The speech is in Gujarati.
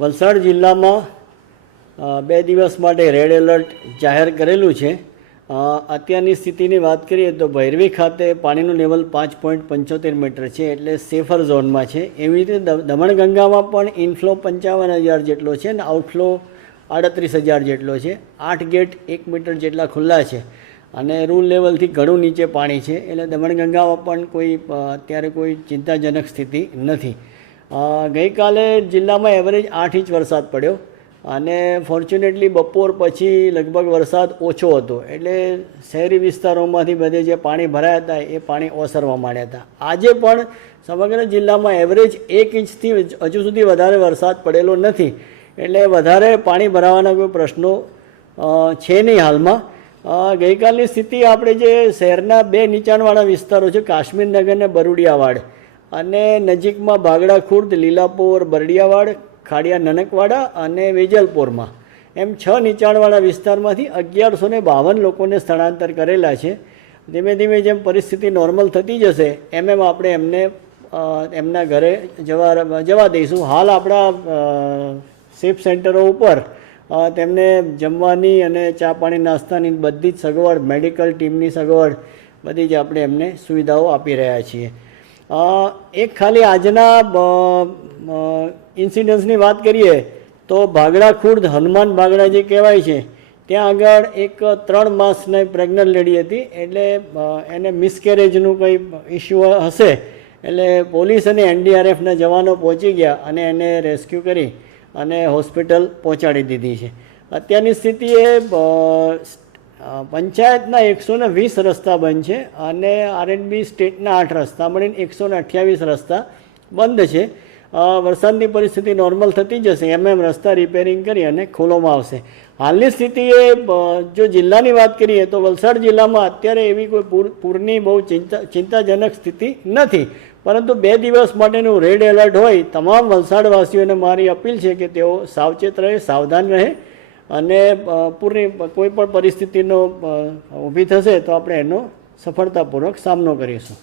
વલસાડ જિલ્લામાં બે દિવસ માટે રેડ એલર્ટ જાહેર કરેલું છે. અત્યારની સ્થિતિની વાત કરીએ તો ભૈરવી ખાતે પાણીનું લેવલ પાંચ પોઈન્ટ પંચોતેર મીટર છે એટલે સેફર ઝોનમાં છે. એવી રીતે દમણગંગામાં પણ ઇનફ્લો પંચાવન હજાર જેટલો છે અને આઉટફ્લો આડત્રીસ હજાર જેટલો છે. આઠ ગેટ એક મીટર જેટલા ખુલ્લા છે અને રૂલ લેવલથી ઘણું નીચે પાણી છે. એટલે દમણગંગામાં પણ કોઈ અત્યારે કોઈ ચિંતાજનક સ્થિતિ નથી. ગઈકાલે જિલ્લામાં એવરેજ આઠ ઇંચ વરસાદ પડ્યો અને ફોર્ચ્યુનેટલી બપોર પછી લગભગ વરસાદ ઓછો હતો. એટલે શહેરી વિસ્તારોમાંથી બધે જે પાણી ભરાયા હતા એ પાણી ઓસરવા માંડ્યા હતા. આજે પણ સમગ્ર જિલ્લામાં એવરેજ એક ઇંચથી હજુ સુધી વધારે વરસાદ પડેલો નથી. એટલે વધારે પાણી ભરાવાના કોઈ પ્રશ્નો છે નહીં હાલમાં. ગઈકાલની સ્થિતિ આપણે જે શહેરના બે નીચાણવાળા વિસ્તારો છે કાશ્મીરનગર અને બરુડિયાવાડ. અને નજીકમાં બાગડા ખુર્દ લીલાપોર, બરડિયાવાડ, ખાડિયા, નનકવાડા અને વેજલપોરમાં. એમ છ નીચાણવાળા વિસ્તારમાંથી અગિયારસો ને બાવન લોકોને સ્થળાંતર કરેલા છે. ધીમે ધીમે જેમ પરિસ્થિતિ નોર્મલ થતી જશે, એમ એમ આપણે એમને એમના ઘરે જવા જવા દઈશું. હાલ આપણા સેફ સેન્ટરો ઉપર તેમને જમવાની અને ચા પાણી, નાસ્તાની બધી જ સગવડ, મેડિકલ ટીમની સગવડ, બધી જ આપણે એમને સુવિધાઓ આપી રહ્યા છીએ. એક ખાલી આજના ઇન્સિડન્સની વાત કરીએ, તો ભાગડા ખુર્દ હનુમાન ભાગડા જે કહેવાય છે, ત્યાં આગળ એક ત્રણ માસની પ્રેગ્નન્ટ લેડી હતી, એટલે એને મિસકેરેજનું કંઈ ઇસ્યુ હશે, એટલે પોલીસ અને એનડીઆરએફના જવાનો પહોંચી ગયા અને એને રેસ્ક્યુ કરી અને હોસ્પિટલ પહોંચાડી દીધી છે. અત્યારની સ્થિતિએ પંચાયતના એકસો ને વીસ રસ્તા બંધ છે અને આરએનબી સ્ટેટના આઠ રસ્તા, મળીને એકસો ને અઠ્યાવીસ રસ્તા બંધ છે. વરસાદની પરિસ્થિતિ નોર્મલ થતી જશે, એમ એમ રસ્તા રિપેરિંગ કરી અને ખોલવામાં આવશે. હાલની સ્થિતિએ એ જો જિલ્લાની વાત કરીએ તો વલસાડ જિલ્લામાં અત્યારે એવી કોઈ પૂર, પૂરની બહુ ચિંતા, ચિંતાજનક સ્થિતિ નથી. પરંતુ બે દિવસ માટેનું રેડ એલર્ટ હોય, તમામ વલસાડવાસીઓને મારી અપીલ છે કે તેઓ સાવચેત રહે, સાવધાન રહે. અને પૂરી કોઈ પણ પરિસ્થિતિનો ઊભી થશે તો આપણે એનો સફળતાપૂર્વક સામનો કરીશું.